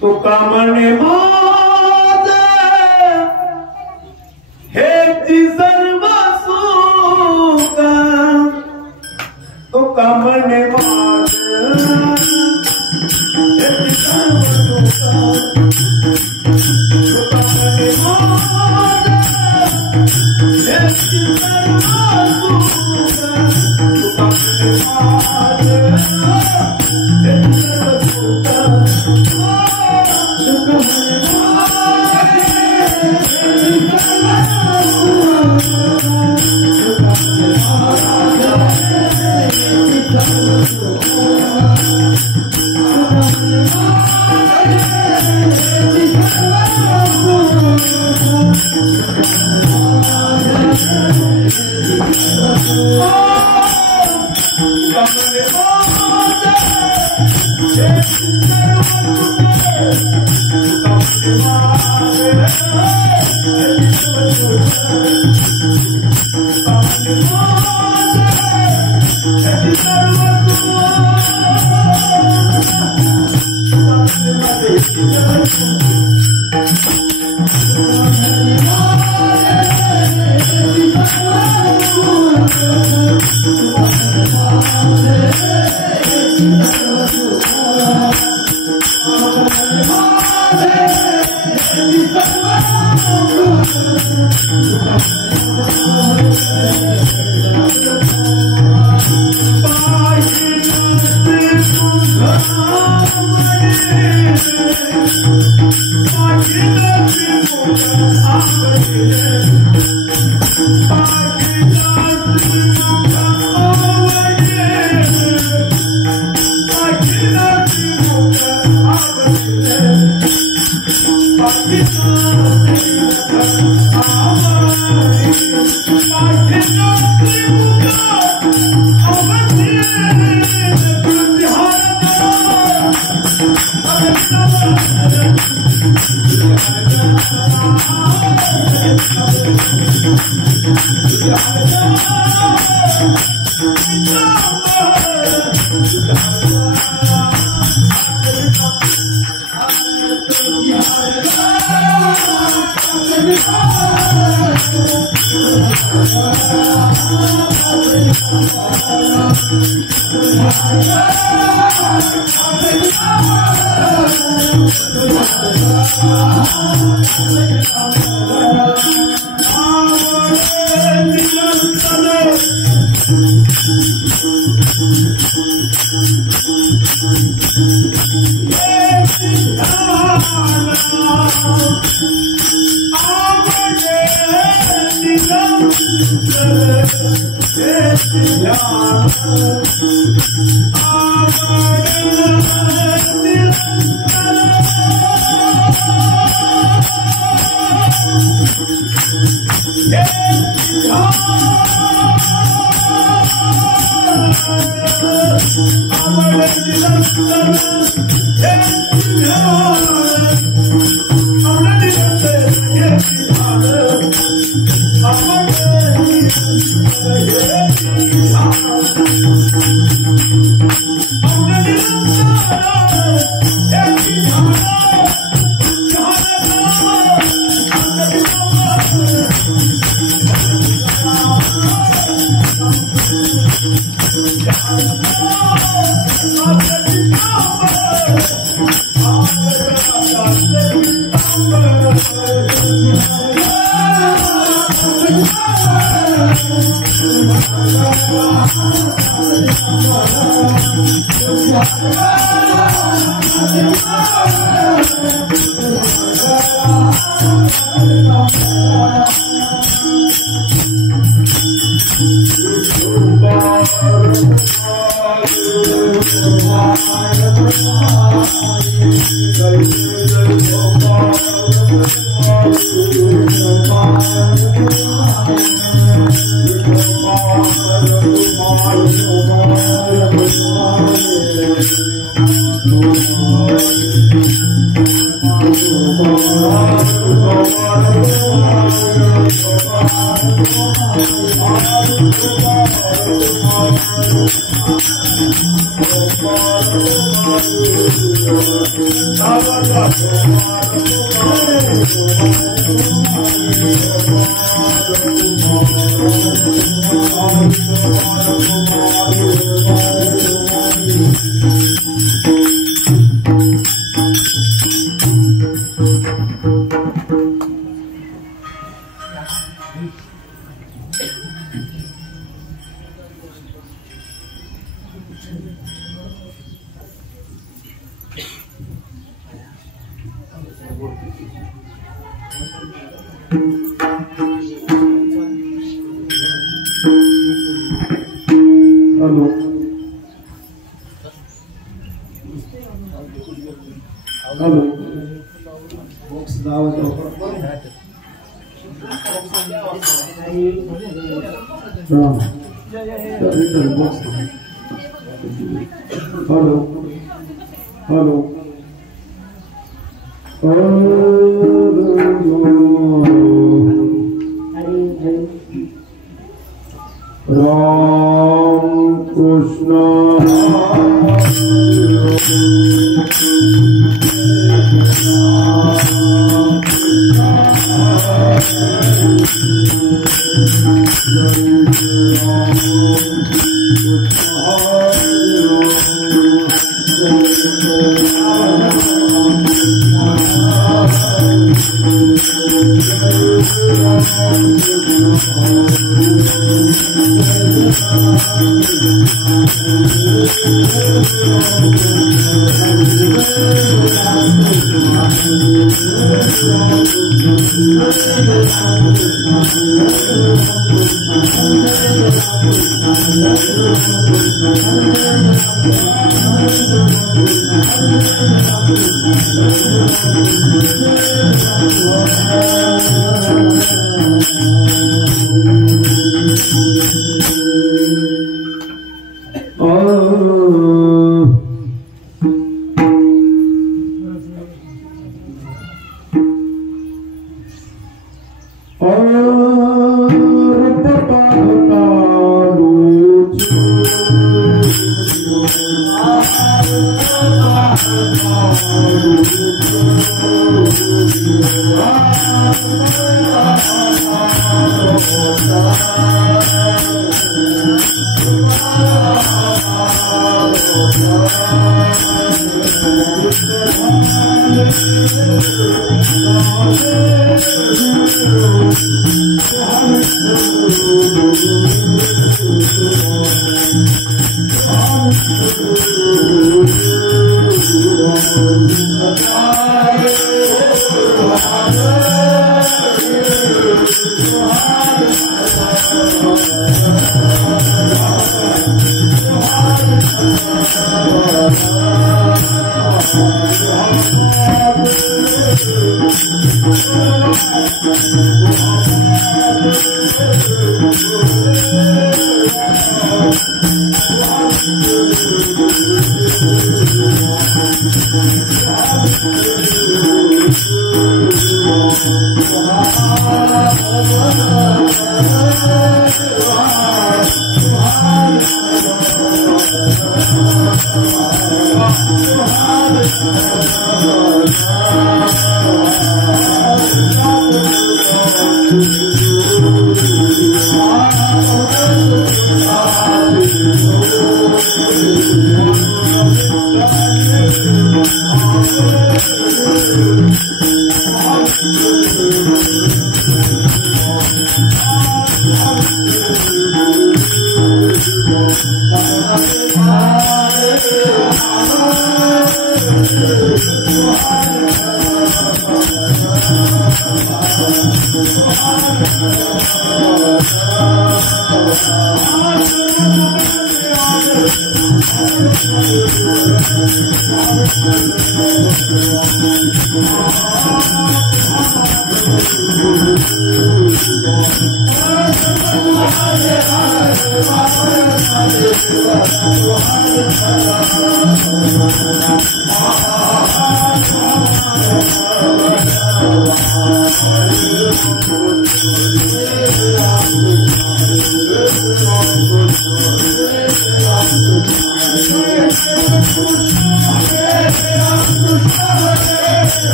तुका म्हणे माझ हेची सर्व सुख तुका म्हणे माझ हेची सर्व सुख तुका म्हणे माझ हेची सर्व सुख तुका म्हणे माझ हेची सर्व सुख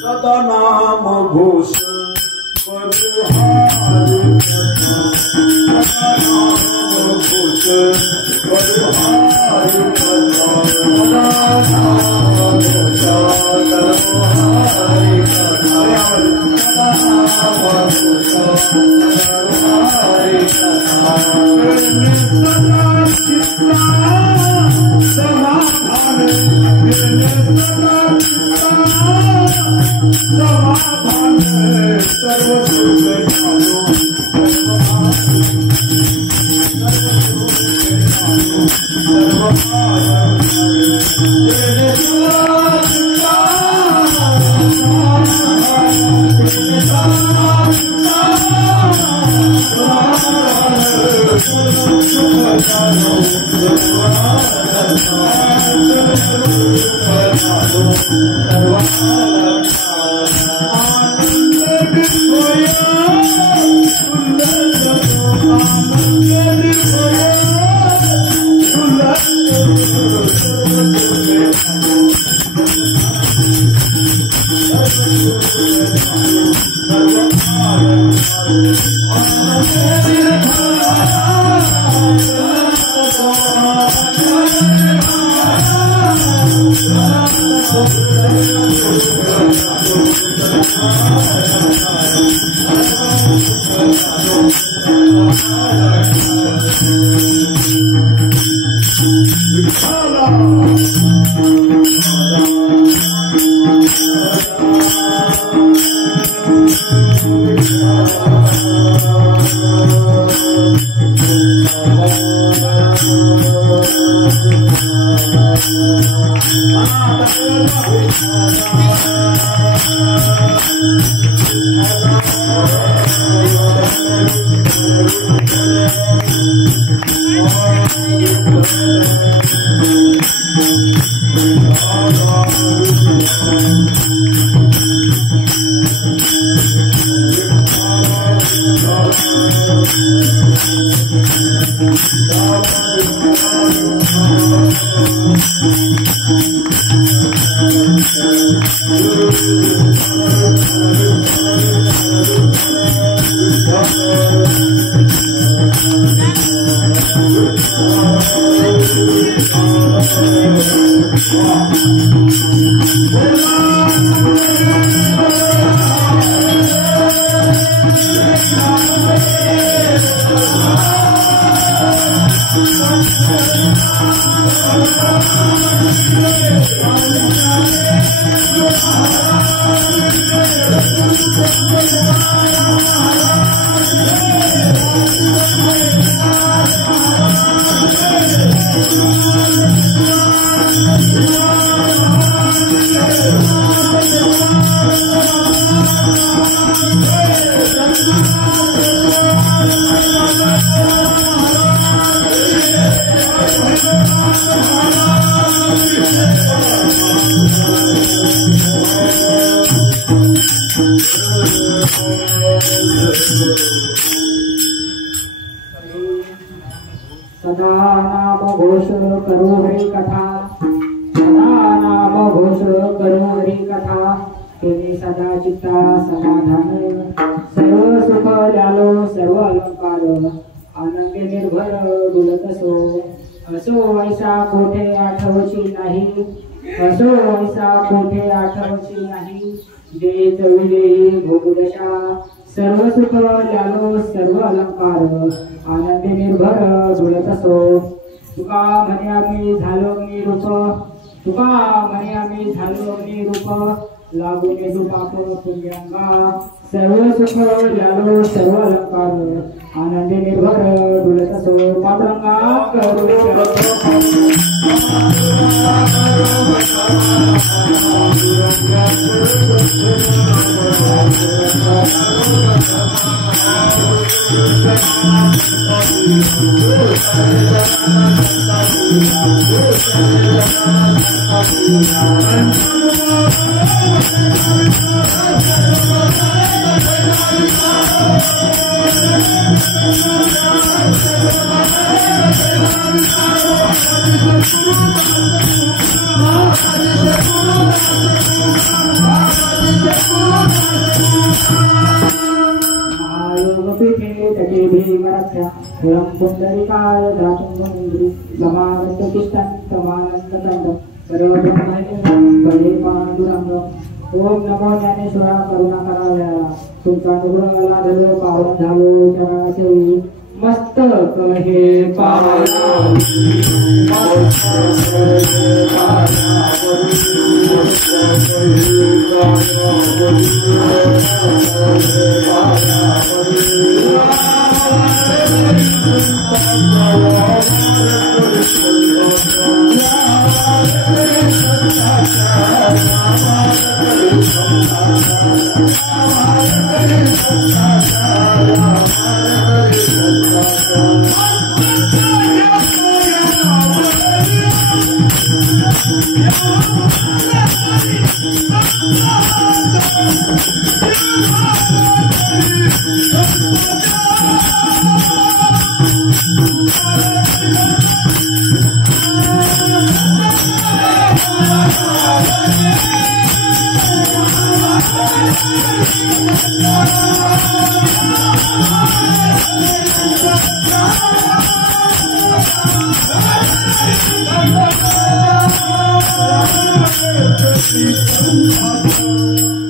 सदा नाम घोष परहार सदा नाम घोष परहार सदा नाम घोष करो हरि कथा, सदा नाम घोष करो हरि कथा, तेने सदा चित्ता समाधान, सर्व सुख झालो सर्व अलंकार, आनंदे निर्भर डुलत असो वैसा कोठे आठवची नाही, असो वैसा कोठे आठवची नाही, देत विदेही भोगदशा, सर्व सुख झालो सर्व अलंकार, आनंदे निर्भर डुलत असो. तुका म्हणे आम्ही झालो निरूप, तुका म्हणे आम्ही झालो निरूप, लागून दुपाप पुण्यंगा, सर्व सुख झालो सर्व अलंकार, आनंदे निर्भर डुलत असो. पांडुरंगा करुणे महायोगपीठे तटे भीमरक्षा पुरं पुंडरीकाय धातुं समागत तिष्ठन् समानन्दकण्डं भले पांडुरंग. ओम नमो ज्ञानेश्वरा करुणा कराव्या. तुमचा अनुग्रह लाभलो पावन झालो चराचरी. मस्तक हे पाया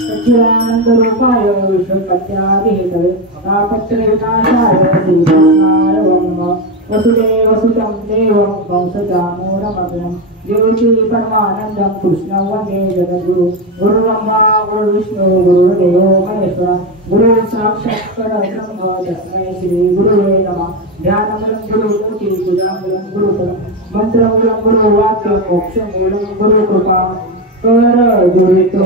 सच्चिदानंद रूपाय विश्वपत्यादिहेतवे तापत्रयविनाशाय श्रीकृष्णाय नमः. वसुदेवसुतं देवं वंशजामूलमग्नं देवकी परमानन्दं कृष्णं वन्दे जगद्गुरु. गुरुर्ब्रह्मा गुरुर्विष्णु गुरुर्देवो महेश्वरा. गुरु साक्षात् परब्रह्म तस्मै श्री गुरुवे नमः. ध्यानमूलं गुरुमूर्ति पूजामूलं गुरुपदं मंत्रमूलं गुरुवाक्य मोक्षमूलं गुरुकृपा. कर गुरुतो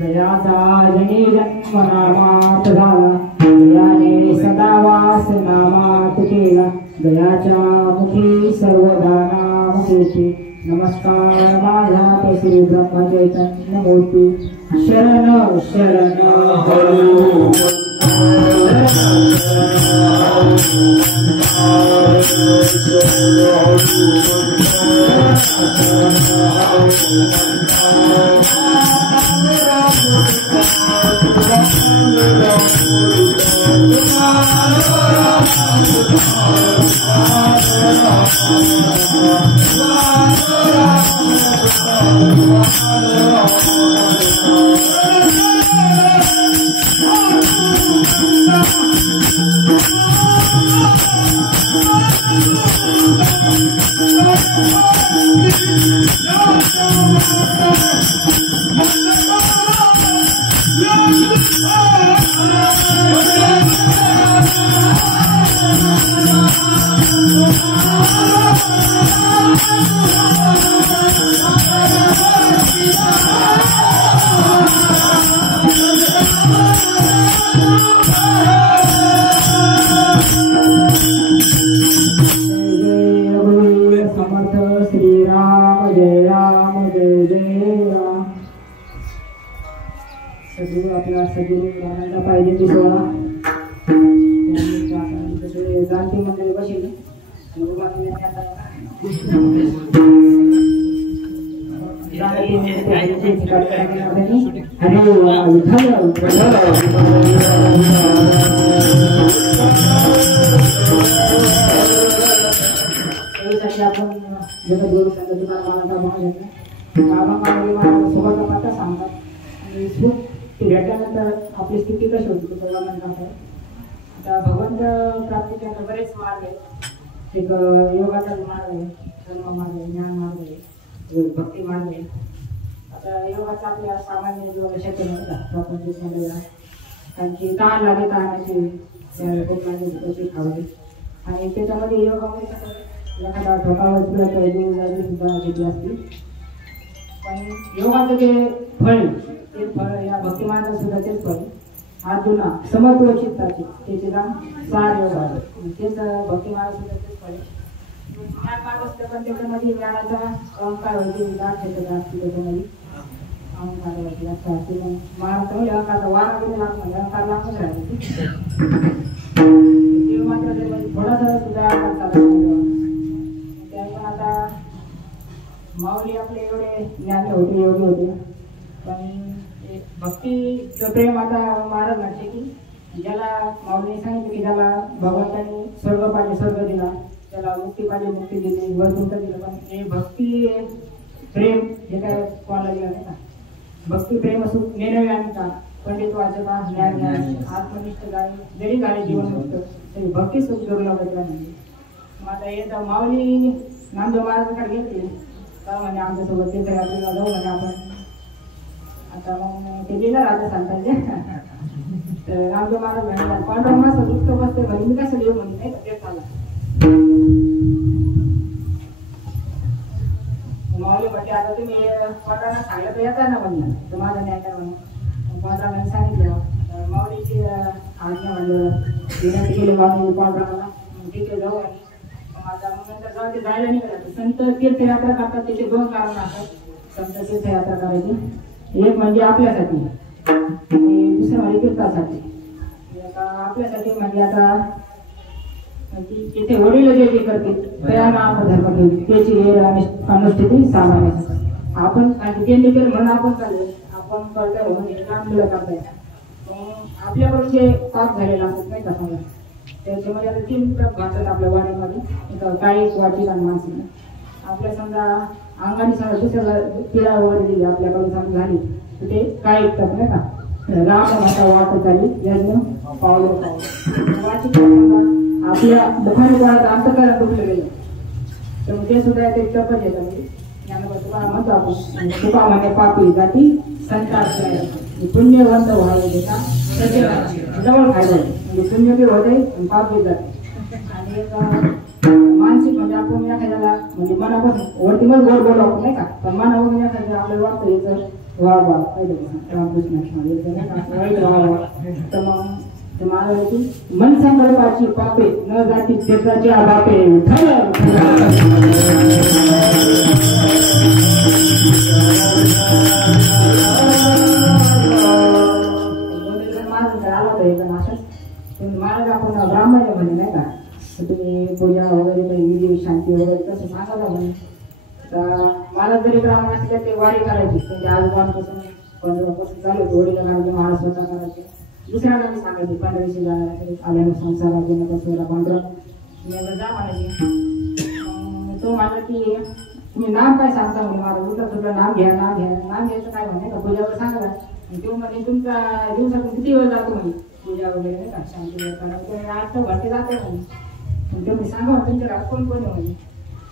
गयासाजनी जन्मनामात झाला. गयाने सदा वास नामात केला. गयाच्या मुखी सर्वदा नामकेची. नमस्कार माझा ते श्री ब्रह्म चैतन्य मूर्ती. शरण शरण हरी. सद्गुरु रामायणा पाहिजे ती सोळा जाणती मंडळी बसली आपण जगद्गुरु संत तुकाराम महाराजांना सोबत पत्ता सांगतात आणि भेटल्यानंतर आपली स्थिती कशी होती भगवान आता भगवंत प्राप्तीचे बरेच मार्ग आहेत. एक योगाचा मार्ग आहे, धर्म मार्ग आहे, ज्ञान मार्ग आहे, भक्ती मार्ग आहे. आता योगाचा आपल्या सामान्य जीवनाला शक्य नाही का प्रापंचिकमध्ये कारण की तहान लागेल, तहानाची खूप लागेल खावली आणि त्याच्यामध्ये योगामध्ये कसं एखादा ढोकावर तुला सुद्धा घेतली असती. पण योगाचं जे फळ ते फळ या भक्तिमार्गात सुद्धा तेच फळ अर्जुना समत्व चित्ताचे त्याचे नाम सार योग आहे. तेच भक्तिमार्ग सुद्धा तेच फळ ज्ञान मार्ग असतं पण त्याच्यामध्ये ज्ञानाचा अहंकार होते विकास क्षेत्र असते त्याच्यामध्ये अहंकार होते असं असते. मग महाराष्ट्रामध्ये अहंकारचा वारा गेलेला अहंकार लागून राहिले देव मात्र थोडासा सुद्धा अहंकार चालू त्यामुळे आता माऊली आपले एवढे ज्ञानी होते योगी होते पण भक्तीचं प्रेम आता महाराज म्हणते की ज्याला माऊलीने सांगितलं की ज्याला भगवंतांनी स्वर्ग पाहिजे स्वर्ग दिला, त्याला मुक्ती पाहिजे मुक्ती दिली, वैकुंठ दिलं. पण हे भक्ती प्रेम हे काय कोणाला दिलं नाही का. भक्ती प्रेम असू नेणवे आणि का पंडित वाचता ज्ञान ज्ञान आत्मनिष्ठ गाय जरी गाडी जीवन मुक्त तरी भक्ती सुख जोडू लागत नाही. मग आता येतं माऊली नामदेव महाराजांकडे घेतली का म्हणजे आमच्यासोबत तीर्थयात्रेला जाऊ म्हणजे आपण आता मग ते गेलं राजा सांगताचे तर नामदेव महाराज म्हणाला पांडव मास दुःख बसते म्हणजे मी कसं येऊ म्हणजे नाही का ते झाला माऊली म्हणजे आता तुम्ही पांडवांना सांगलं तर येता ना म्हणलं तर माझा न्याय करा म्हणून पांडवांनी सांगितलं माऊलीची आज्ञा म्हणलं विनंती केली माऊली पांडवांना तिथे जाऊ आणि आता मग नंतर जाऊ ते जायला निघाला. संत तीर्थयात्रा करतात त्याचे दोन कारण असतात संत तीर्थयात्रा करायची. एक म्हणजे आपल्यासाठी आणि दुसरं म्हणजे तीर्थासाठी. आता आपल्यासाठी म्हणजे आता तिथे वडील जे जे करतील त्या नाम धर्म ठेवली त्याची अनुष्ठिती सामान्य आपण ते निघेल म्हणून आपण चालू आपण करताय म्हणून नाम दिलं करताय. आपल्याकडून जे पाप झालेला असत नाही का समजा त्याच्यामध्ये आता 3 प्रकार घालतात आपल्या वाड्यामध्ये एक काळीक वाटीक आणि मानसिक. आपल्या समजा अंगाने समजा दुसऱ्याला पिळा वगैरे दिली आपल्याकडून समजा झाली तर ते काळीक टाक नाही का राम माता वाटत झाली याचं पावलं पावलं वाटीक समजा आपल्या दुखाने कोणाचं अंतकरण दुखलं गेलं तर ते सुद्धा ते टपच येतं म्हणजे ज्ञानोबा म्हणतो आपण तुका म्हणजे पापी जाती संताप पुण्यवंत व्हायला देता जवळ खायला म्हणजे पुण्य बी होते पाप बी जाते. आणि एक मानसिक म्हणजे आपण एखाद्याला म्हणजे मनापासून वरती मग गोड बोलू आपण नाही का पण मनापासून एखाद्या आपल्याला वाटतं याचं वा वा पाहिजे रामकृष्ण वाईट वा तर मग मला मन संकल्पाची पापे न जाती क्षेत्राची बापे महाराज आपण ब्राह्मण म्हणे नाही का तुम्ही पूजा वगैरे काही विधी शांती वगैरे तसं सांगा म्हणे. तर मला जरी ब्राह्मण असले ते वारी करायची त्यांच्या आजोबांपासून 15 चालू होते वडील करायचे महाराज स्वतः करायचे दुसऱ्याला मी सांगायचे 15 आल्यानं संसारात गेलं कसं पांढरं जा म्हणायची. तो माझा की तुम्ही नाम काय सांगता म्हणे माझं उठलं तुझं नाम घ्या नाम घ्यायचं काय म्हणे का पूजावर सांगा किंवा म्हणजे तुमचा दिवसातून किती वेळ जातो म्हणे पूजा वगैरे नाही का शांती वगैरे 8 घंटे जाते म्हणे तुम्ही सांगा तुमच्या घरात कोण कोण म्हणे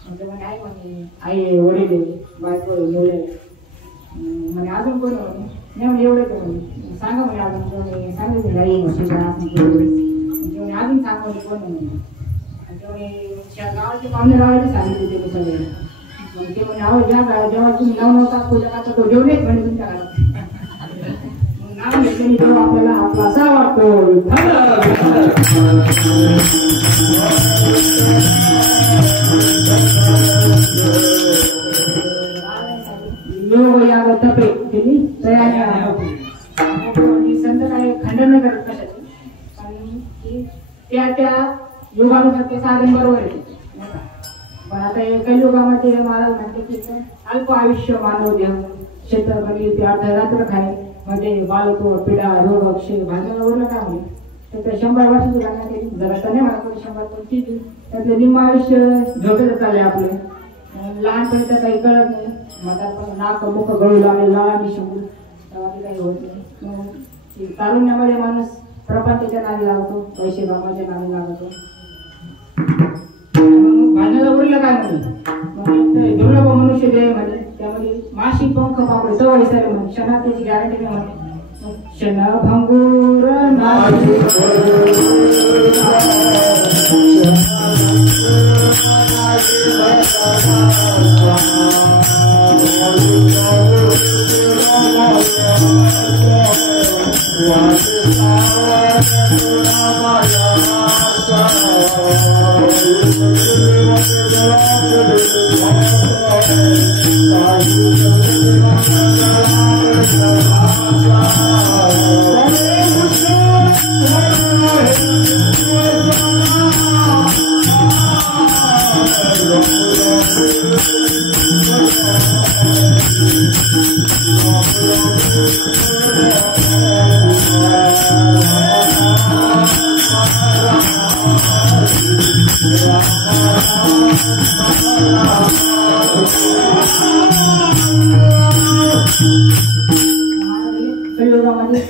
म्हणजे म्हणे आई म्हणे आई वडील बायको मुले म्हणे अजून कोण म्हणे नाही म्हणे एवढे तर म्हणे सांगा म्हणे अजून कोणी सांगितलं आई म्हणे अजून सांगा म्हणे कोण म्हणे गावाचे पाहुणे गावाचे सांगितले ते सगळे मग ते म्हणे आहो जेव्हा तुम्ही नवता पूजा करता तो जेवण म्हणे तुमच्या घरात नाव घेतल्याने तेव्हा आपल्याला आपला असा वाटतो लोक या तपे केली तयारी संत काय खंडन करत कशाची पण त्या त्या युगानुसार ते साधन बरोबर आहे. पण आता काही युगामध्ये महाराज म्हणते की अल्प आयुष्य मानव देह क्षेत्र म्हणजे ते अर्धरात्र खाणे म्हणजे बालको पिढा रोग अक्षय भाजला ओरलं का म्हणे तर 100 वर्षाची गणना केली जरा तर नाही म्हणा 100 पण ठीक त्यातलं निम्म आयुष्य झोपेत चालले आपले लहानपणी तर काही कळत नाही म्हणतात पण नाक मुख गळू लागले लहान शिवून तेव्हा काही होत नाही. तारुण्यामध्ये माणूस प्रपंचाच्या नादी लागतो पैसे कामाच्या नादी लागतो म्हटलं काय म्हणे दुर्लभ मनुष्य देह म्हणे त्यामध्ये माशी पंख पापड सवय सर म्हणे क्षणात त्याची गॅरंटी नाही म्हणे क्षण भंगूर नाही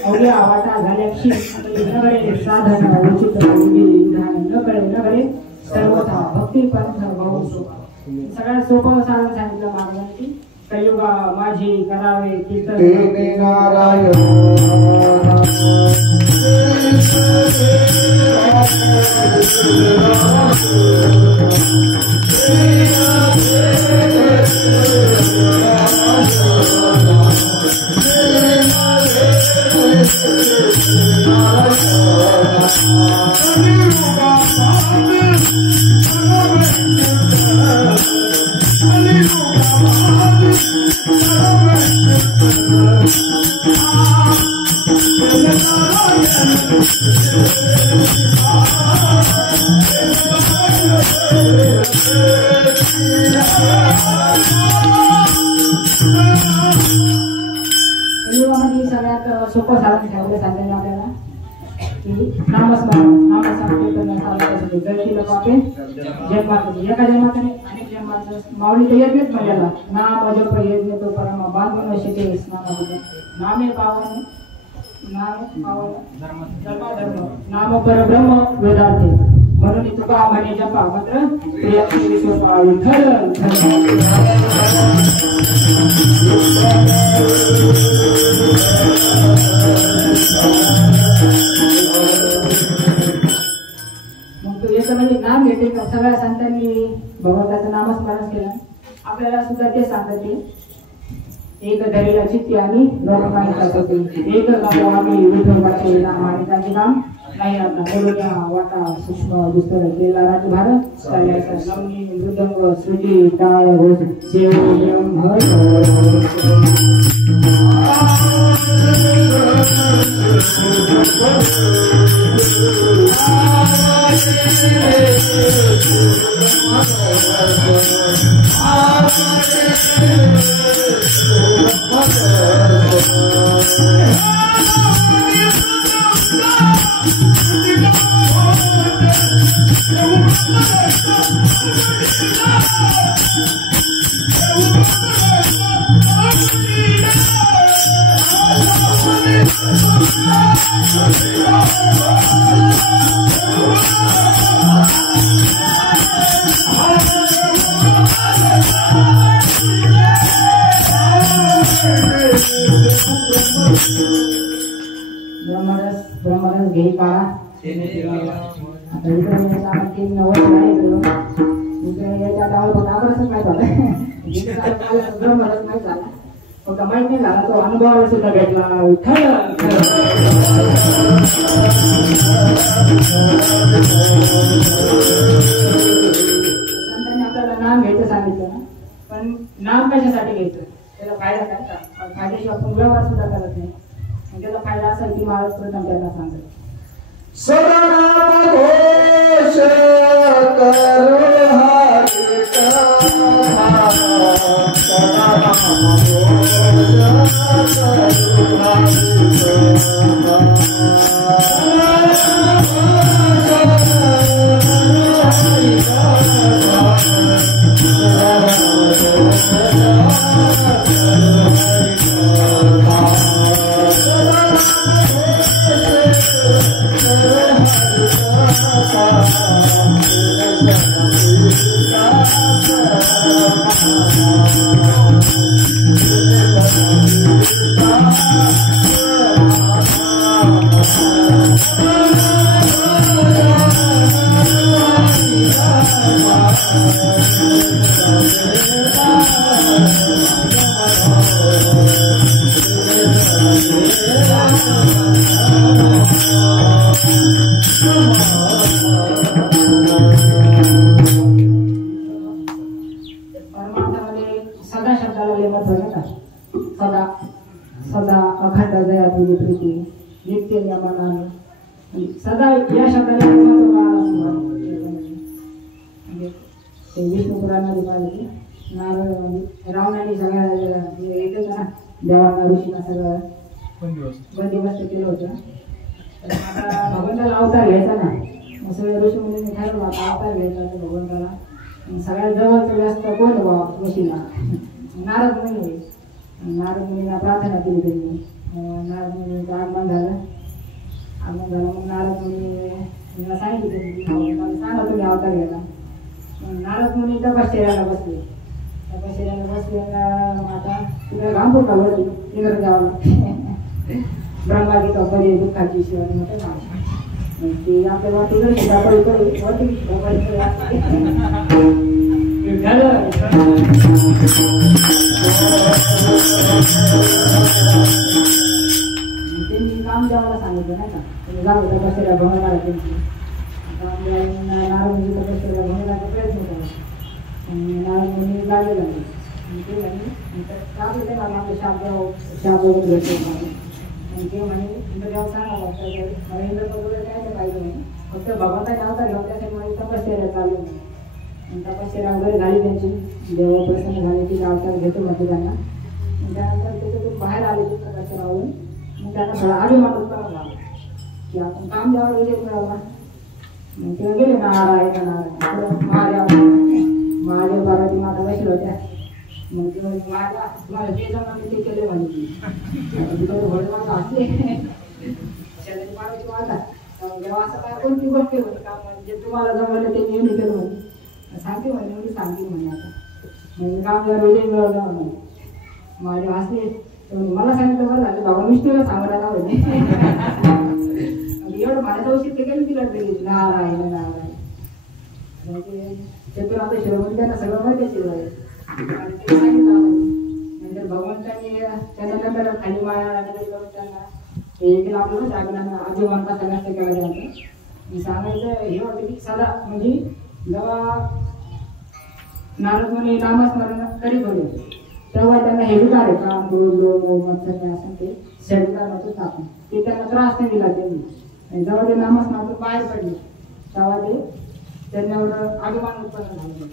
अवघ्या वाटा झाल्याशी नगरे साधन उचित नगरे सर्वथा भक्ती पंथ भाऊ सगळ्यात सोपं साधन सांगितलं महाराजांनी कलियुगा माझी करावे कीर्तन नारायण सगळ्यात सोपं साधन ठेवलं सांगितलं आपल्याला एका जन्मात अनेक जन्मात माऊली तर येत नाहीत माझ्याला नाम जप यज्ञ तो परमा बांधून शके नामे पावन धर्म नाम परब्रह्म वेदार्थे म्हणून तुका म्हणे जपा मात्र याच्यामध्ये नाम घेते सगळ्या संतांनी भगवंताचं नामस्मरण केलं आपल्याला सुद्धा ते सांगते एक धरीला चित्ती आम्ही लोकमान्यता एक गाव आम्ही विठोबाचे नाम आणि त्यांचे नाम नाही आता बोलूया वाटा सूक्ष्म दुसरं गेला राजभारत चालल्याचा नवनी मृदंग श्रुती टाळ होत देव ब्रह्मरस घे काळा याच्या गावाला फक्त आकर्षण माहित झालं ब्रह्मरस माहित झाला फक्त माहित नाही झाला तो अनुभवाला सुद्धा भेटला संतांनी आपल्याला नाम घ्यायचं सांगितलं ना पण नाम कशासाठी घ्यायचं त्याला फायदा काय फायद्याशिवाय आपण व्यवहार सुद्धा करत नाही त्याचा फायदा असा की महाराज प्रथम त्यांना सांगतात सदा नाम घोष करो हरि कथा सदा नाम घोष करो हरि कथा सदा शब्दाला लय महत्व आहे का? सदा सदा अखंड दया तुझी प्रीती नित्य नियमाने सदा या शब्दाला महत्व का म्हणजे ते विष्णू पुराणामध्ये पाहिजे नारळ रावणाने सगळ्या येते ना देवांना ऋषीला सगळं बंदिवस्त केलं होतं. आता भगवंताला अवतार घ्यायचा ना मग सगळे ऋषी मुलींनी ठरवलं आता अवतार घ्यायचा तर भगवंताला सगळ्यात जवळचं व्यस्त कोण बाबा ऋषीला नारद मुनी. नारद मुनीला प्रार्थना केली त्यांनी नारद मुनीचं आगमन झालं मग नारद मुनीला सांगितलं सांगा तुम्ही अवतार घ्यायला. नारद मुनी तपश्चर्याला बसले आता तिकडे घाम फुटला वरती तिकडे जावं ब्रह्माची कपडे दुःखाची शिवाय मोठे नाव ती आपल्याला तिकडे दापडी करू वरती त्यांनी काम द्यावाला सांगितलं नाही का तुम्ही जाऊ तपश्चर्या भंगणार त्यांची नारद तपश्चर्या भंगण्याचा प्रयत्न केला नारद मुनी जागे झाले ते म्हणे आपले शाप वगैरे भेटतो आणि ते म्हणे इंद्रदेव सांगा मला इंद्र वगैरे काय नाही पाहिजे म्हणे फक्त भगवंताच्या अवतार घेऊन त्यासाठी माझी तपश्चर्या चालू नाही आणि तपश्चर्या वगैरे झाली त्यांची देव प्रसन्न झाले की अवतार घेतो म्हटलं त्यांना त्यानंतर त्याच्यातून बाहेर आले ते तपश्चर्यावरून मग त्यांना थोडा अभिमान उत्पन्न झाला की आपण काम द्यावं विजय मिळाला मग ते गेले नारायण महादेव पार्वती माता बसल्या होत्या मग ते माझ्या तुम्हाला जे जमलं ते केले म्हणे तिकडे भडमाग असते शेजारी पार्वती माता जेव्हा असं काय कोणती गोष्ट होती का म्हणजे तुम्हाला जमलं ते नेहमी केलं म्हणे सांगते म्हणे मी सांगते म्हणे आता म्हणजे काम जर विजय मिळवला म्हणे माझे हसले मला सांगितलं बरं झालं बाबा विष्णूला सांगायला म्हणे एवढं माझ्या औषध ते केलं तिला तरी नारायण नारायण त्यातून आता शिरोमणी त्यांना सगळं माहिती शिरवाय आणि ते सांगितलं नंतर भगवंतांनी त्यांना नंतर खाली माया करून त्यांना हे आपल्याला जागरणाला अभिमान कसा नष्ट केला जायचं मी सांगायचं हे वाटतं की सदा म्हणजे जेव्हा नारद मुनी नामस्मरण करीत होते तेव्हा त्यांना हे विकार आहे काम क्रोध लोभ मत्सर असं ते षडविकार नव्हतं आपण ते त्यांना त्रास नाही दिला त्यांनी आणि जेव्हा ते नामस्मरणातून बाहेर पडले तेव्हा ते त्यांच्यावर अभिमान उत्पन्न झालं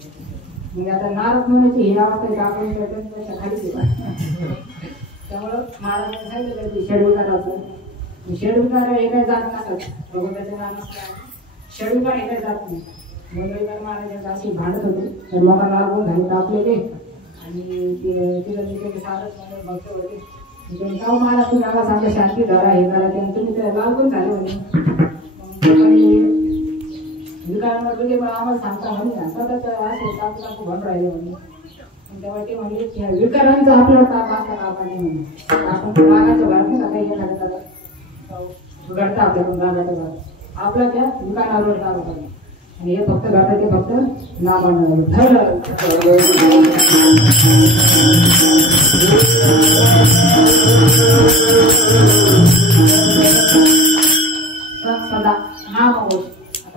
म्हणजे आता नारद मुनीची ही अवस्था की आपण त्याच्या खाली गेला त्यामुळं महाराजांनी सांगितलं की षडविकाराचं षडविकार हे काही जात नसतात भगवंताच्या नामस्मरण षडविकार हे काही जात नाही मुंबईकर महाराजांचं अशी भांडत होते तर लोकांना लागून घालून टाकलेले आणि तिथे सारच भक्त होते गाव महाराज तुम्ही आला सांगा शांती धरा हे करा तुम्ही त्याला लागून झाले म्हणे विकारांवर तुझे पण आम्हाला सांगता म्हणे सतत असे टाकू भण राहिले म्हणे तेव्हा ते म्हणले की विकारांचा आपल्याला ताप असता कामा नाही म्हणे आपण रागाच्या भरात नाही का काही एखाद्या घडता आपल्याकडून रागाच्या भरात आपल्या त्या विकारांवर ताप होता आणि हे फक्त घडतं ते फक्त नामानं ठरलं सदा नाम होत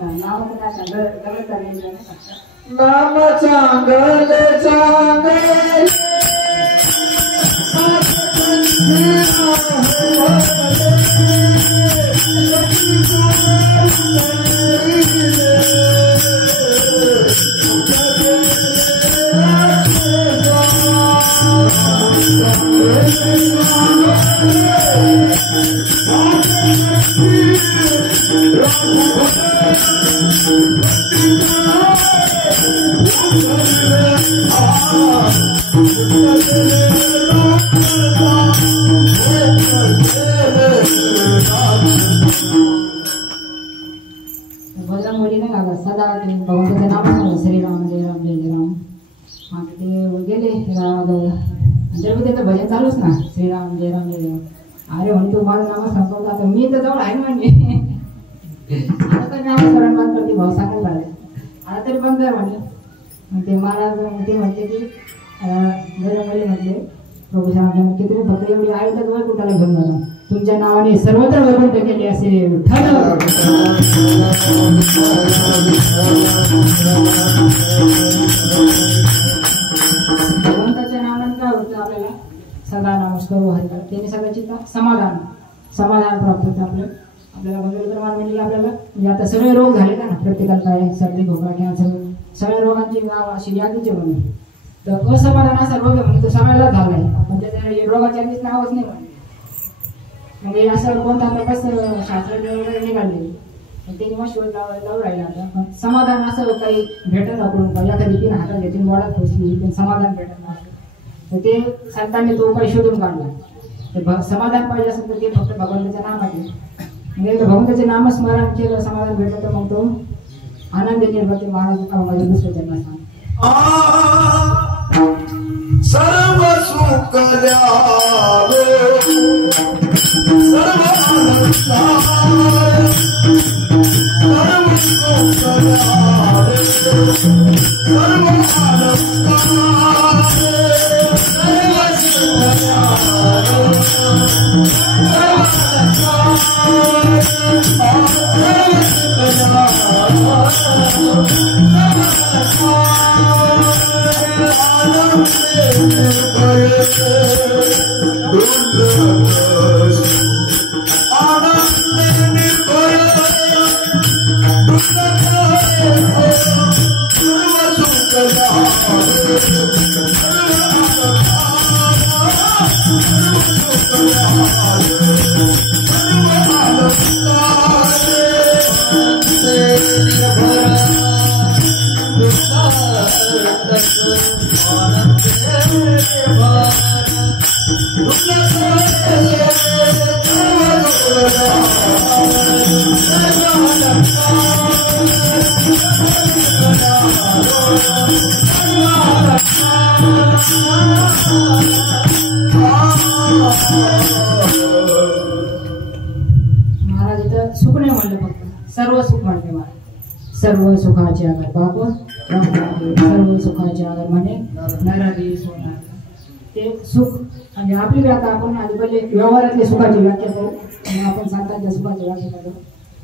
नाम चांगले चांगले भजन मुली नाही का सदा भगवंताचं नाम श्रीराम जय राम जय तरी त्याचं भजन चालूच ना, श्रीराम जय राम जय राम. अरे म्हणे तू माझं नाव सांगतो आता मी तर जवळ आहे ना म्हणजे आता तर नामस्मरण बंद करते भाऊ सांगायला लागले आता तरी बंद कर म्हटलं. मग ते महाराज ते म्हटले की गरमले म्हटले प्रभू श्याम की तुम्ही फक्त एवढी आयुष्यात वैकुंठाला घेऊन जाणार, तुमच्या नावाने सर्वत्र वैकुंठ केले असे भगवंताच्या नावाने काय होतं आपल्याला सदा नमस्कार हरिकर त्याने सगळ्याची समाधान प्राप्त होतं आपल्याला मंगल म्हणले की आपल्याला म्हणजे आता सगळे रोग झाले ना प्रत्येकाला काय सर्दी खोकला कॅन्सर सगळ्या रोगांची नाव अशी यादीचे म्हणून तर असमाधान असा रोग आहे म्हणजे तो सगळ्याला झालाय पण त्याच्या रोगाच्या आधीच नावच नाही म्हणले. म्हणजे असं कोणता कसं शास्त्रज्ञ वगैरे निघाले त्यांनी मग शोध लावून राहिला आता पण समाधान असं काही भेटत आपण एखादी तीन हातात घेतली गोळात पोचली पण समाधान भेटत नाही तर ते संतांनी तो काही शोधून काढला. ते समाधान पाहिजे असेल तर ते फक्त भगवंताच्या नामाचे म्हणजे भगवंताचे नामस्मरण केलं समाधान भेटलं तर मग तो आनंद निर्भरते. महाराज दुसऱ्या जन्म सांग सर्व सुख द्यावे सर्व आनंद सर्व सुख द्यावे सर्व आनंद सर्व सुख महाराज इथं सुख नाही म्हणलं फक्त सर्व सुख म्हणते महाराज. सर्व सुखाचे आधार बाप सर्व सुखाचे आधार म्हणे नरादी सोनार ते सुख म्हणजे आपली व्याख्या आपण आधी पहिले व्यवहारातल्या सुखाची व्याख्या करू आणि आपण सांगताच्या सुखाची व्याख्या करू.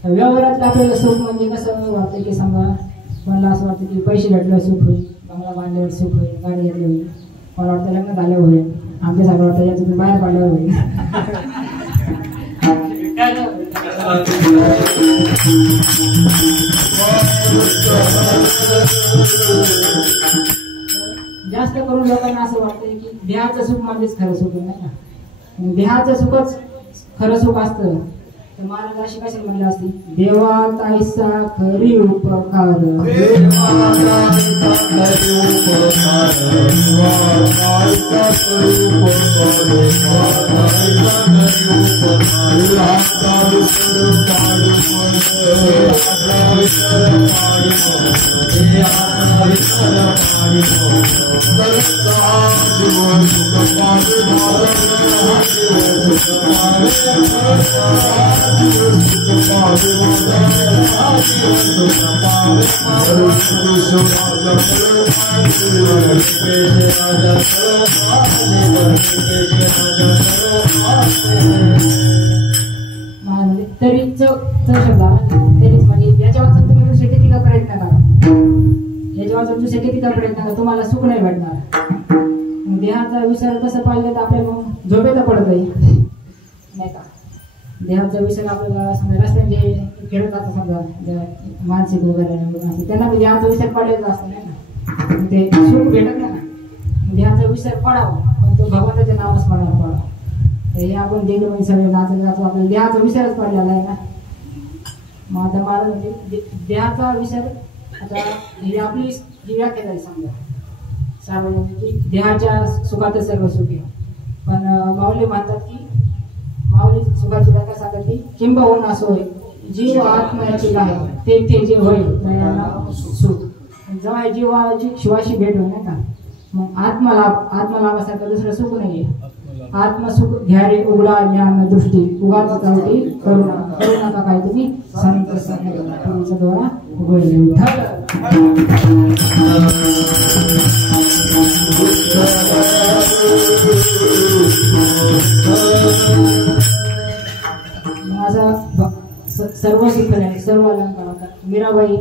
व्यवहारातलं आपल्याला सुख म्हणजे कसं वाटतं की समजा मला असं वाटतं की पैसे भेटल्यावर सुख होईल, बंगला बांधल्यावर सुख होईल, गाडी घेतली होईल, मला वाटतं लग्न झाल्यावर होईल, आमच्यासाठी वाटतं याच्यातून बाहेर पडल्यावर होईल. जास्त करून लोकांना असं वाटतं की देहाचं सुख म्हणजेच खरं सुख नाही का, देहाचं सुखच खरं सुख असतं. तर महाराज अशी कशी म्हणले असते देवा ताईसा खरी उपकार तरीच शब्द तरीच म्हणजे याच्या वाचून तुम्ही दुसरे किती का प्रयत्न करा, याच्या वाचून दुसरे किती का प्रयत्न करा तुम्हाला सुख नाही भेटणार. देहाचा विचार कसं पाहिजे तर आपल्याला मग झोपेत पडत नाही का. देहाचा विचार आपल्याला समजा रस्त्याने खेळत जातात समजा मानसिक वगैरे त्यांना देहाचा विचार पडलेला असतो नाही ना, ते सुख भेटत नाही ना. देहाचा विचार पडावा पण तो भगवंताच्या नामस्मरणावर पडावा. हे आपण दिलं म्हणजे सगळे नाचत नाचू आपल्याला देहाचा विचारच पडलेला आहे ना. मग आता मला म्हणजे देहाचा विचार आता ही आपली जी व्याख्या झाली समजा सार्वजनिक देहाच्या सुखातच सर्व सुखी. पण माऊली म्हणतात की माऊली सुखाची व्याख्या सांगतात की किंबहुना असं होय जीव आत्म्याची आहे ते जे होईल सुख जेव्हा जीवाची शिवाशी भेट होईल नाही का मग आत्मलाभासारखं दुसरं सुख नाहीये. आत्मसुख घ्या रे उघडा ज्ञान दृष्टी उगाच चावटी करू नका काय तुम्ही संत संगतीचा द्वारा उघडले विठ्ठल. माझा सर्व शिकले सर्व अलंकार मीराबाई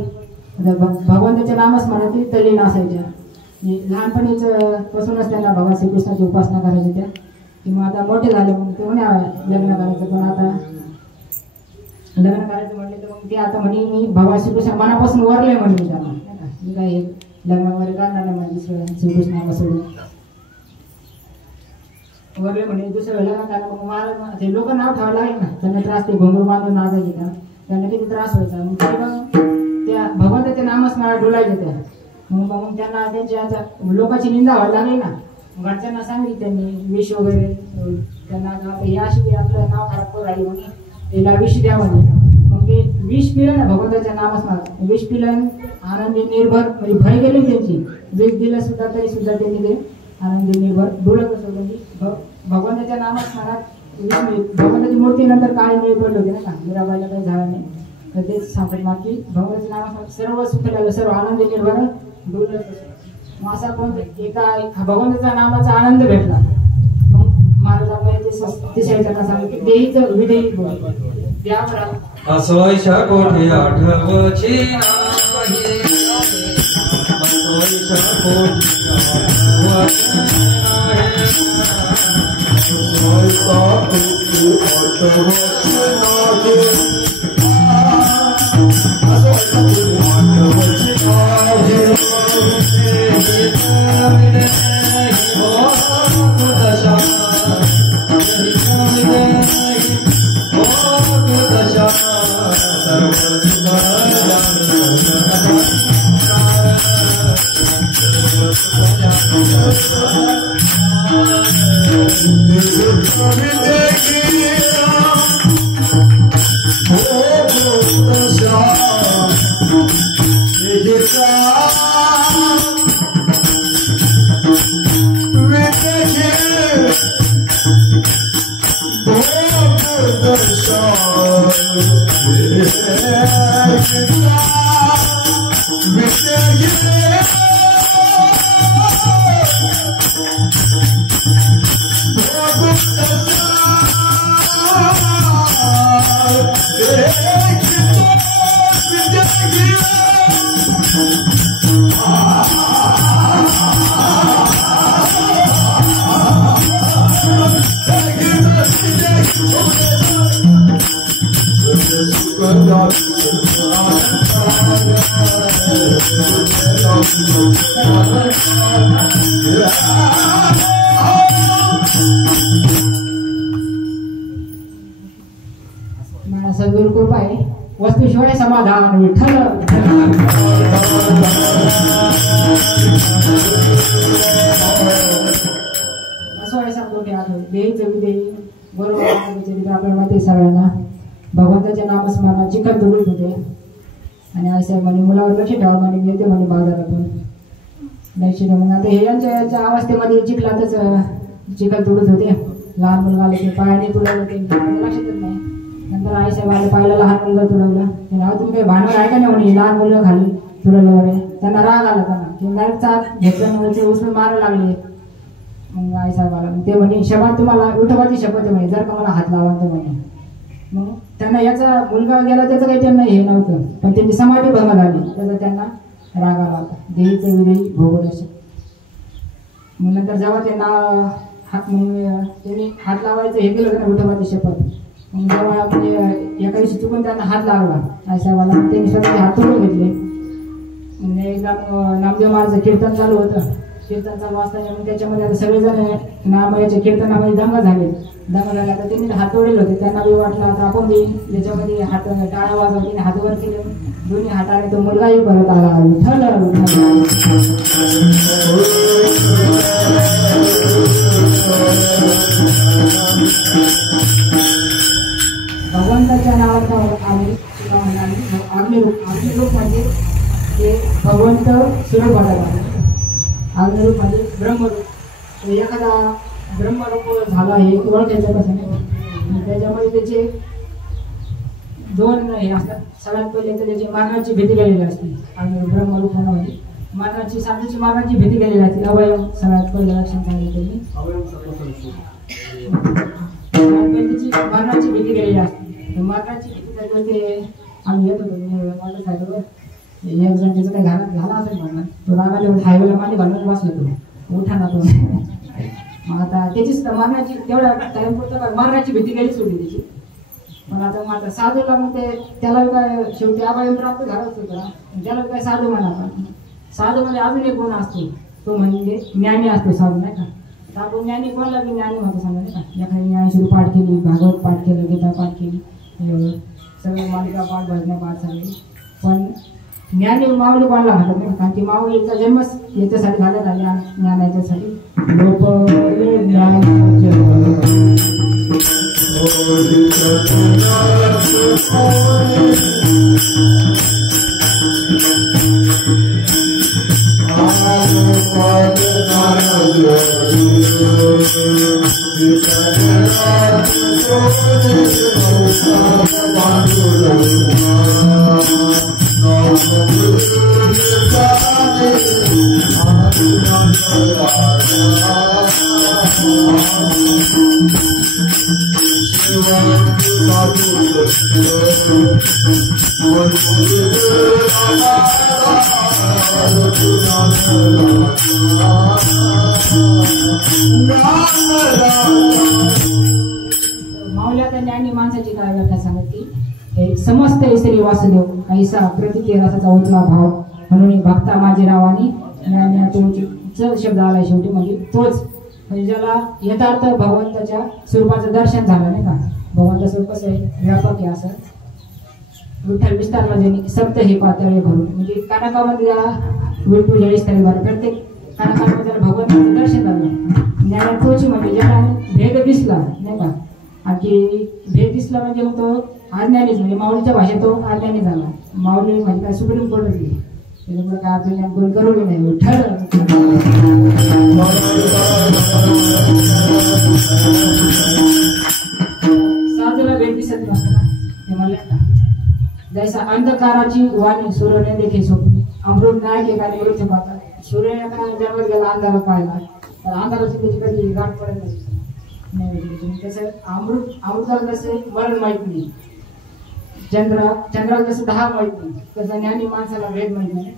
भगवंताच्या नामच म्हणत तल्लीन असायच्या. लहानपणीच पासूनच त्यांना भगवान श्रीकृष्णाची उपासना करायची त्या. किंवा आता मोठे झाले मग ते म्हणे लग्न करायचं, पण आता लग्न करायचं म्हणले तर मग ते आता म्हणे मी भगवान श्रीकृष्ण मनापासून वरले म्हणे त्यांना नाही का, मी काही लग्न वगैरे करणार नाही म्हणजे श्रीकृष्णाला सोडून वरले म्हणे. दुसरं लग्न करायला मग महाराज ते लोक नाव ठेवायला लागले ना, त्यांना त्रास ते घोंगरू बांधून नाचायचे त्यांना किती त्रास व्हायचा. मग ते मग त्या भगवंताचे नामस्मरण डोलायचे त्या. मग त्यांना त्यांच्या लोकांची निंदा व्हायला लागली ना, घरच्यांना सांगितली त्यांनी विष वगैरे त्यांना याशी आपलं नाव खराब राहील म्हणे, त्याला विष द्या म्हणे. मग ते विष पिलं ना भगवंताच्या नामस्मरण, विष पिलं आनंदी निर्भर म्हणजे भय गेली त्यांची. विष दिलं सुद्धा तरी सुद्धा त्यांनी ते आनंदी निर्भर डोलत असो. म्हणजे भगवंताच्या नामस्मरणात भगवंताची मूर्ती नंतर काळी मिळी पडली होती ना का, मीराबाईला काही झालं नाही. तर तेच सांगत मग की भगवंताच्या नामस्मरण सर्व सुख लागलं, सर्व आनंदी निर्भर डोलत असो. मग असा कोण एका भगवंताच्या नामाचा आनंद भेटला. मग महाराजांना तिसऱ्याच्या कसा देहीचं विधेयी द्यावर असोयशा कोठे आठवची नाही, असोयशा सद्गुरु कृपा आहे. वस्तुशिवाय समाधान विठ्ठल. असं आहे सांगतो की आठवण देहीचं विधेयी बरोबर आपल्याला ते सगळ्यांना भगवंताच्या नामस्मरणात चिखल तुडीत होते. आणि असं म्हणे मुलावर लक्ष ठेवा म्हणे, येते म्हणे बाजारातून लक्ष ठेवा म्हणे. आता हे यांच्या अवस्थेमध्ये चिखलातच चिखल तुडत होते. लहान मुलगा आले ते पायाने तुडवलं, ते लक्षातच नाही. नंतर आई साहेबाला पाहिलं लहान मुलगा तुडवलं, तुम्ही काही भांडवल आहे का नाही म्हणे, लहान मुलं खाली तुडवलं वगैरे. त्यांना राग आला त्यांना की डायरेक्ट चाक घेतल्यानं उचलून मारायला लागले. मग आई साहेबाला ते म्हणे शपथ तुम्हाला विठोबाची शपथ आहे म्हणे, जर का मला हात लावा तर म्हणे. मग त्यांना याचा मुलगा गेला त्याचं काही त्यांना हे नव्हतं, पण त्यांची समाधी भंग झाली त्याचा त्यांना राग आला होता. देवीचं विधेयी भोगवलं असं. मग नंतर जेव्हा त्यांना त्यांनी हात लावायचं हे केलं होतं ना विठोबाची शपथ, मग जेव्हा म्हणजे एका दिवशी चुकून त्यांना हात लागला आई साहेबाला, त्यांनी स्वतःचे हात तोडून घेतले. म्हणजे एकदा नामदेव महाराजचं कीर्तन चालू होतं, कीर्तन चालू असताना मग त्याच्यामध्ये आता सगळेजण नामयाच्या कीर्तनामध्ये दंग झाले. दंग झाला तर त्यांनी हात तोडले होते. त्यांना बी वाटलं आता आपण बी त्याच्यामध्ये हात टाळ्या वाजवून त्यांनी हात वर केले. दोन्ही हाताने तो मुलगाही परत आला. भगवंताच्या नावाचा आपले रूप म्हणजे ते भगवंत सुरत बघायला आग्नेरूप म्हणजे ब्रह्मरूप. तर एखादा ब्रह्मरूप झाला हे ओळखायचं कसं नाही. त्याच्यामध्ये त्याचे दोन हे असतात. सगळ्यात पहिले तर त्याची मरणाची भीती गेलेली असते. आणि ब्रह्मरूप होण्यामध्ये मरणाची साधूची मरणाची भीती गेलेली असते. अवयव सगळ्यात पहिलं लक्षण सांगितलं त्यांनी. त्याची मरणाची भीती गेलेली असते. मरणाची भीती ते आम्ही येत होतो मोटरसायकलवर. एक जण त्याचं काही झाला असेल म्हणणार तो रागाला हायवेला पाणी घालून बसला तो उठा ना तो. मग आता त्याची सुद्धा मरणाची तेवढा टाइम पुरतं मरणाची भीती गेली सोडली त्याची. पण आता मग आता साधूला मग ते त्याला काय शेवटी अभय प्राप्त झालाच होता. त्याला काय साधू म्हणा. आपण साधू म्हणजे अजून एक गुण असतो तो म्हणजे ज्ञानी असतो साधू नाही का. तर आपण ज्ञानी कोणाला बी ज्ञानी म्हणतो सांगा नाही का. एखादी ज्ञानश्री पाठ केली, भागवत पाठ केलं, गीता पाठ केली, सगळं मालिका पाठ, भजना पाठ सगळे. पण ज्ञानी माऊली कोणाला म्हणतात नाही. कारण की माऊलीचा जन्मच याच्यासाठी झाला आणि ज्ञान याच्यासाठी. लोक माऊली आता ज्ञानी माणसाची काय व्याख्या सांगितली. समस्त श्री वासुदेव ऐसा प्रतिके रसाचा उतला भाव म्हणून भक्ता माझे राव आणि ज्ञानी तोच शब्द आलाय शेवटी. म्हणजे तोच म्हणजे ज्याला यथार्थ भगवंताच्या स्वरूपाचं दर्शन झालं नाही का. भगवंता स्वरूप कसं आहे व्यापक आहे. असं विठ्ठल विस्तारला ज्यांनी सप्त हे पातळी भरून म्हणजे कानाकामध्ये विठ्ठल जळीस्थळी भर प्रत्येक कानाकामध्ये त्याला भगवंताचं दर्शन झालं. ज्ञानाची म्हणजे ज्याला भेद दिसला नाही का. आणि भेद दिसला म्हणजे मग तो अज्ञानीच म्हणजे माऊलीच्या भाषेत तो अज्ञानी झाला. माऊली म्हणजे काय सुप्रीम कोर्ट होती त्याच्यामुळे काय आपलं ज्ञान कोणी करू नाही साधूला भेद दिसत नसतं ना. ते म्हणले ना जैसा अंधकाराची वाणी सूर्याने देखील सोपली अमृत नायक एकाने विरुद्ध पाहतात. सूर्य जन्मत गेला अंधारात पाहिला तर अंधाराची त्याची कधी गाठ पडत नाही. तसं अमृताला जसं मरण माहित नाही. चंद्राला जसं 10 माहित नाही तसं ज्ञानी माणसाला भेद माहित नाही.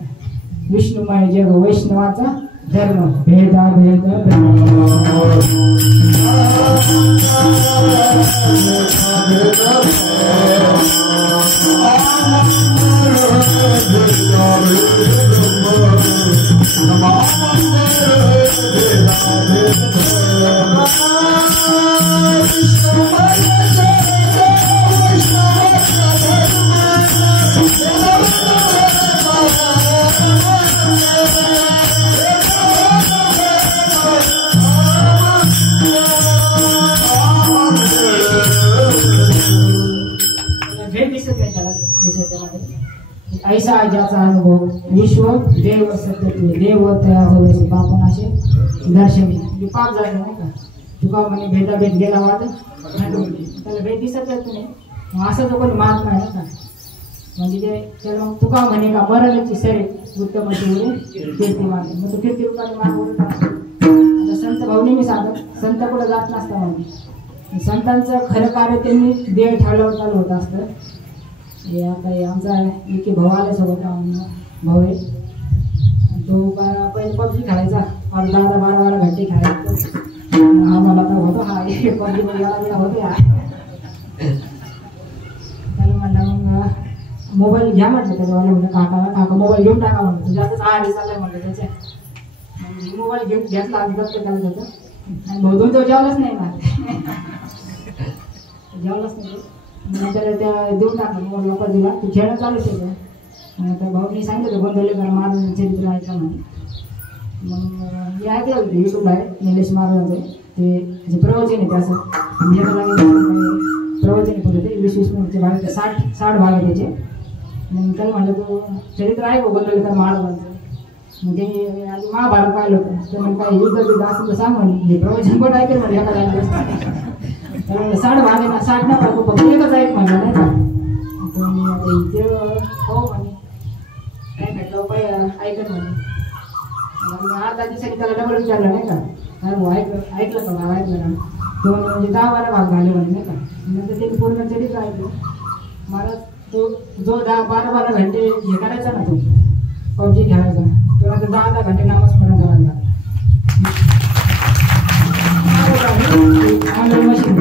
विष्णुमय जग वैष्णवाचा धर्म भेदा भेद ऐसा ज्याचा अनुभव विश्व देव सत्य देव तयार आपण असे दर्शन म्हणजे पाप झाले नाही का. तुका म्हणे भेदाभेद गेला वाद त्याला भेद दिसत नाही. असं जो कोणी महात्मा आहे का म्हणजे त्याला तुका म्हणे का मरणाची सरे उत्तम कीर्तिमान मग तो कीर्तिरूपाने मान बोलत आता संत भाऊने मी सांगत संत कुठं जात नसता म्हणजे संतांचं खरं कार्य त्यांनी देह ठाल्यावर चालू होत असतं. हे आता आमचा इतके भाऊ आल्यासोबत भाऊ आहे तो पहिले पबजी खेळायचा 10-12 घंटे खेळायचा. आम्हाला तर होतो हा पबजी होतो या त्याला म्हणलं मग मोबाईल घ्या म्हटलं त्याच्यावाले म्हणजे काका मोबाईल घेऊन टाका म्हणतो जास्तच आहारी चाललाय म्हणलं त्याच्या मोबाईल घेऊन घेतला आम्ही दत्त त्याला त्याचं आणि भाऊ तो जेवलाच नाही ना जेवलाच नाही. नंतर त्या देऊन टाकलं मोबाईल वापर दिला तू खेळणं चालूच होतं. तर भाऊनी सांगितलं गोंधळेकर महाराजांचं चरित्र ऐका म्हणे. मग मी ऐकलं होतं युट्यूब आहे निलेश महाराजांचं ते जे प्रवचन आहे त्याचं प्रवचन आहे पुढे ते 20-20 मिनिटचे भाग 60 भाग आहे त्याचे. मग त्याला म्हणलं तो चरित्र आहे गोंधळेकर महाराजांचं मग ते आधी महाभारत पाहिलं होतं तर मग काही युद्ध बिद्ध असं तर सांग म्हणे हे प्रवचन पण ऐकेल म्हणे एखाद्या साठ भागे ना 60 ना पाहिजे फक्त एकच ऐक म्हणलं नाही का कोणी आता इथे हो म्हणे काय म्हटलं पाय ऐकत म्हणे 8-10 दिवसांनी त्याला डबल विचारलं नाही का अरे ऐकलं का मला ऐकलं ना तो म्हणजे 10-12 भाग झाले म्हणे नाही का नंतर त्यांनी पूर्ण तरीच ऐकलं मला तो जो 10-12 घंटे हे करायचा ना तो पबजी खेळायचा तो नंतर 10 घंटे नामस्मरण करायला ऑनलाईन मशीन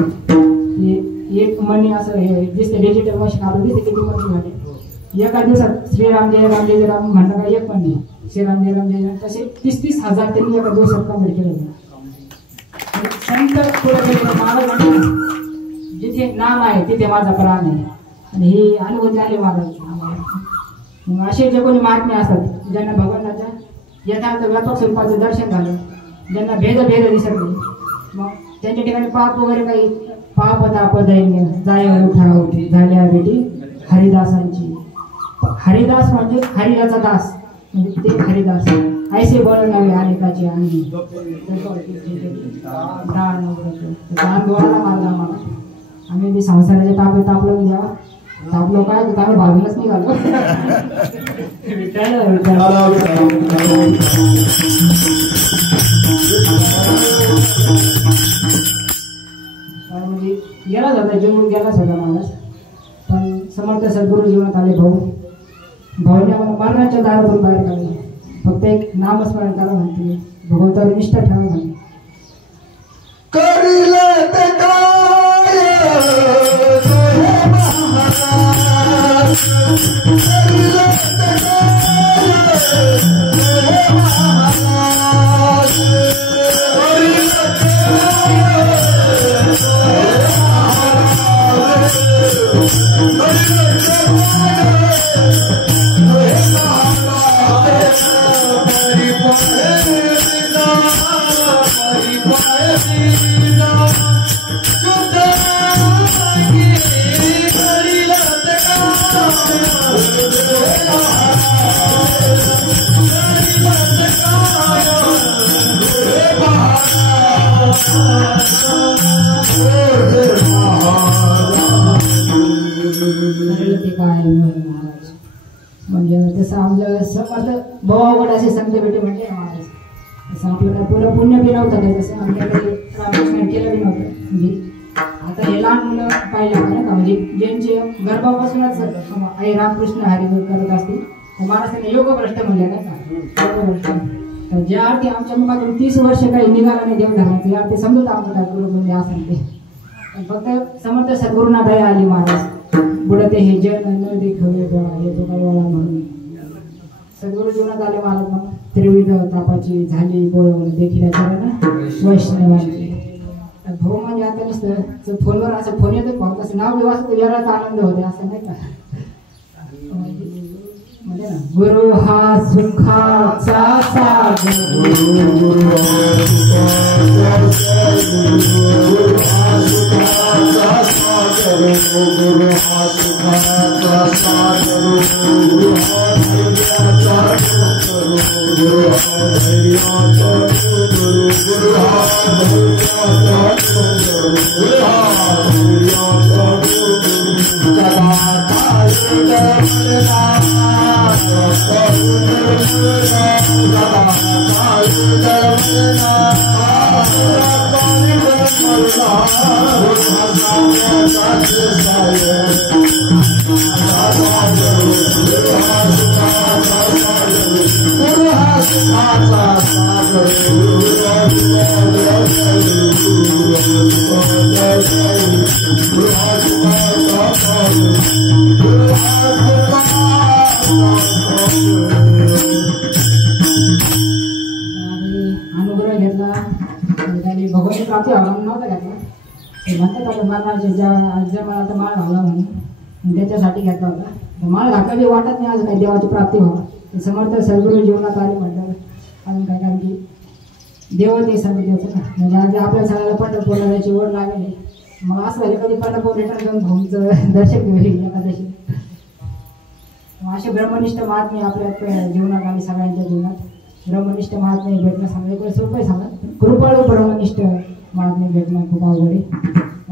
एक मनी असं हे दिसते डिजिटल मशीन आलं दिसते किती मशीन झाले एका दिवसात श्रीराम जय राम जय राम म्हणलं का एक पण नाही श्रीराम जय राम जय राम तसे 30,000 त्यांनी एका दिवसात कंप्लीट केलं संत पुढे महाराज जिथे नाम आहे तिथे माझा प्राण आहे आणि ही अनुभूती आली महाराज मग असे जे कोणी महात्मे असतात ज्यांना भगवंताच्या यथार्थ व्यापक स्वरूपाचं दर्शन झालं ज्यांना भेद दिसत नाही मग त्यांच्या ठिकाणी पाप वगैरे काही पाप ताप दैन्य जाय उठा होती झाल्या बेटी हरिदासांची हरिदास म्हणजे हरियाचा दास म्हणजे ते हरिदास ऐसे बोलणारे अनेकाचे आणि दान डोळाला मारला आम्हाला आम्ही ते संसाराच्या तापे तापलो द्यावा तापलो काय तर आम्ही भागूनच निघालो म्हणजे गेलाच होता जीवन गेलाच होता माणूस पण समर्थ सद्गुरू जीवनात आले भाऊने आम्हाला मरणाच्या दारातून बाहेर काढले फक्त एक नामस्मरण करा म्हणते भगवंतावर निष्ठा ठेवा म्हणते म्हणजे तसं आपलं समर्थ भावावड असे संत भेटे म्हटले ना महाराज तसं आपल्याला पुरं पुण्य बी नव्हतं काही तसं आमच्याकडे रामकृष्ण केलं बी नव्हतं म्हणजे आता हे लहान मुलं पाहिलं का नाही का म्हणजे ज्यांचे गर्भापासूनच आई रामकृष्ण हरी करत असतील तर महाराष्ट्राने योगभ्रष्ट म्हणले नाही का योगभ्रष्ट तर ज्या अर्थी आमच्या मुखातून 30 वर्ष काही निघाला नाही देवधर्माचे या अर्थी समजत आमचं काय गुरु म्हणजे असं ते फक्त समर्थ सद्गुरूंना दया आली महाराज बुडते हे जग न देखवे हे तो कळवाला म्हणून सद्गुरू जीवनात आले महाराज मग त्रिविध तापाची झाली गोळ देखील वैष्णवांची भाऊ म्हणजे आता नसतं फोनवर असं फोन येतो कॉल कसं नाव बी वाचतो वेगळाच आनंद होते असं नाही का म्हणजे ना गुरु हा सुखाचा सागर अनुग्रह घेतला आणि भगवंत प्राप्ती हवामान नव्हता घेतला ते म्हणतात आता मरणाचे ज्या मला आता माळ घाला म्हणून त्याच्यासाठी घेतला होता माळ घातली वाटत नाही आज काही देवाची प्राप्ती व्हावं ते समर्थ सद्गुरू जीवनात आले म्हटलं अजून काय कारण की देव ते सर्व द्यायचं ना म्हणजे आज आपल्या सगळ्याला पंढरपूरला जायची ओढ लागेल मग असं झालं कधी पंढरपूर रिटर्न जाऊन भाऊचं दर्शन घेईल एखाद्याशी असे ब्रह्मनिष्ठ महात्मे आपल्या जीवनात आले सगळ्यांच्या जीवनात ब्रह्मनिष्ठ महात्मे भेटणं सांगायचं सोपं आहे सांगा. कृपाळू ब्रह्मनिष्ठ महात्मे भेटणं खूप अवघड आहे.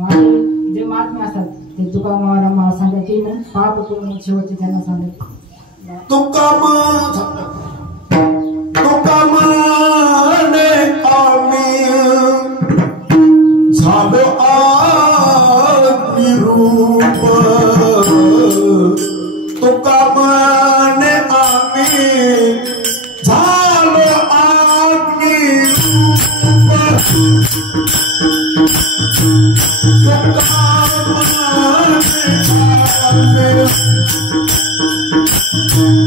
आणि जे महात्मे असतात ते तुका मला सांगायचे मग पाप करून शेवटचे त्यांना सांगायचे तुका माने आम्ही झालो निरूप तुका माने आम्ही झालो निरूप तुका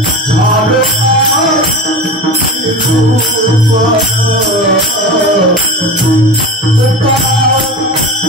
माने झालो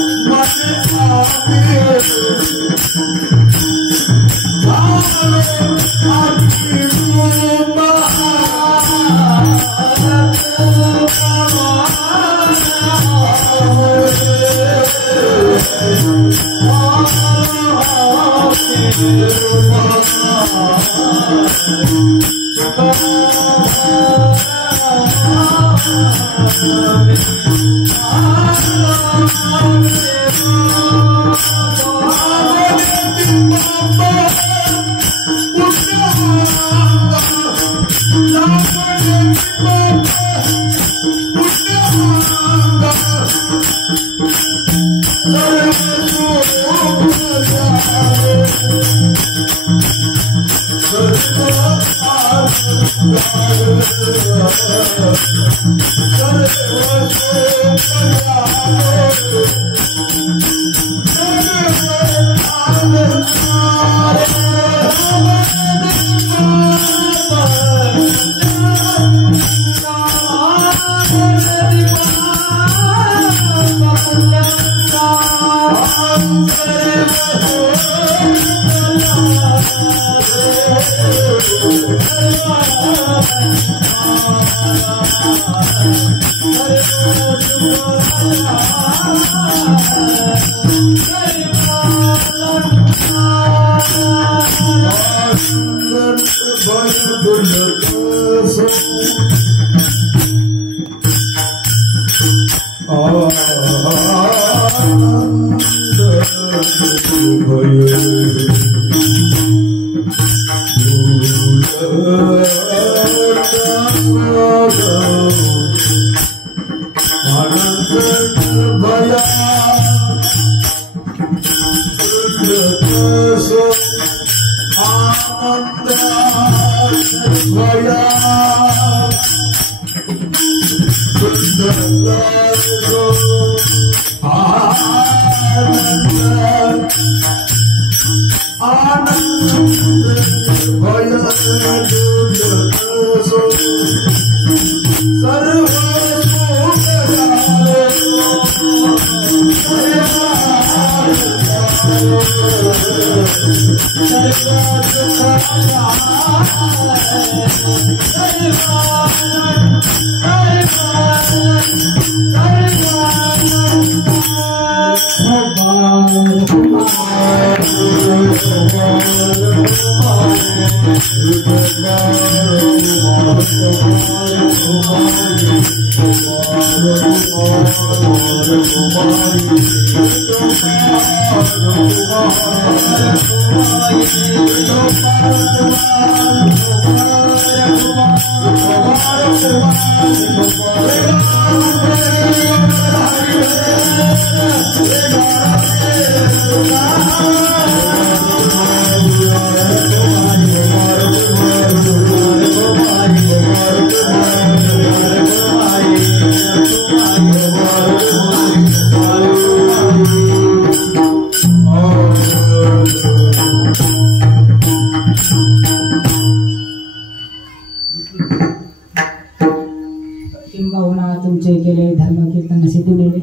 किंबहुना तुमचे केले धर्म कीर्तन सिद्धिलेले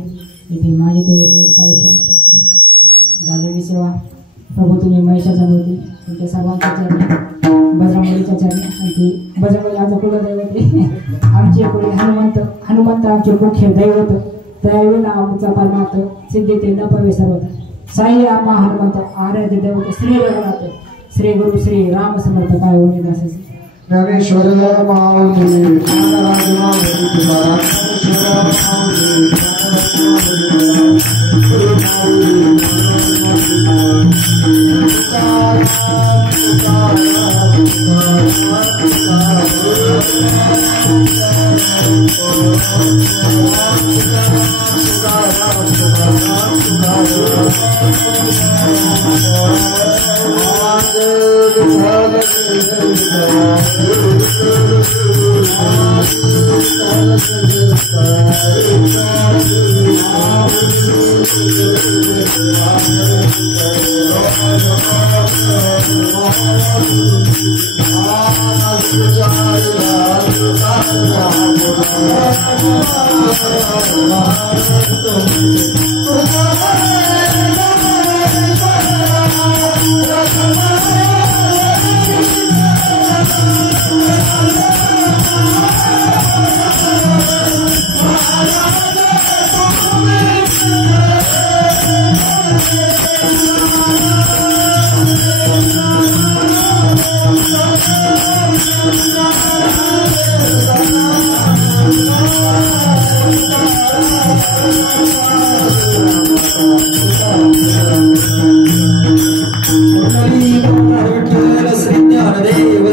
इथे माझे तेवढे पाहिजे झालेली सेवा प्रभू तुम्ही महिषाच्या मूर्ती तुमच्या सर्वांच्या चरणी बजरंगबलीच्या चरणी आणि ती बजरंगबली आमचं कुलदैवत आमचे पुढे हनुमंत आमचे मुख्य दैवत त्यावेळेला आमचा परमार्थ सिद्धीते न पवे सर्वत साई आम्हा हनुमंत आराध्य दैवत श्री रघुनाथ श्री गुरु श्री राम समर्थ काय होणे ज्ञानेश्वर माऊली महाराज माऊली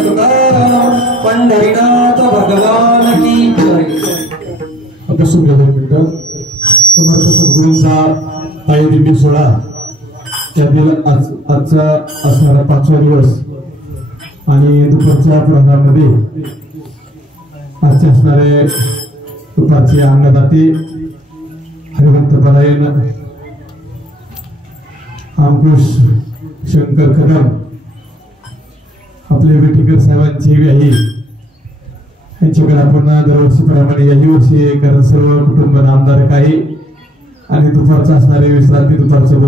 तुकाराम माऊली पंढरीनाथ भगवान की जय. आता सुरू मिनिटं समर्थ सद्गुरूंचा पायदिंडी सोहळा त्यातील आजचा असणारा 5वा दिवस आणि दुपारच्या प्रहरामध्ये आजचे असणारे दुपारचे अन्नदाते हरिभक्तपरायण अंकुश शंकर कदम आपले वेठीकर साहेबांची व्याही यांच्याकडे आपण दरवर्षीप्रमाणे याही वर्षी कारण सर्व कुटुंब नामधारक आहे आणि दुपारचा असणारे विश्रांती दुपारचं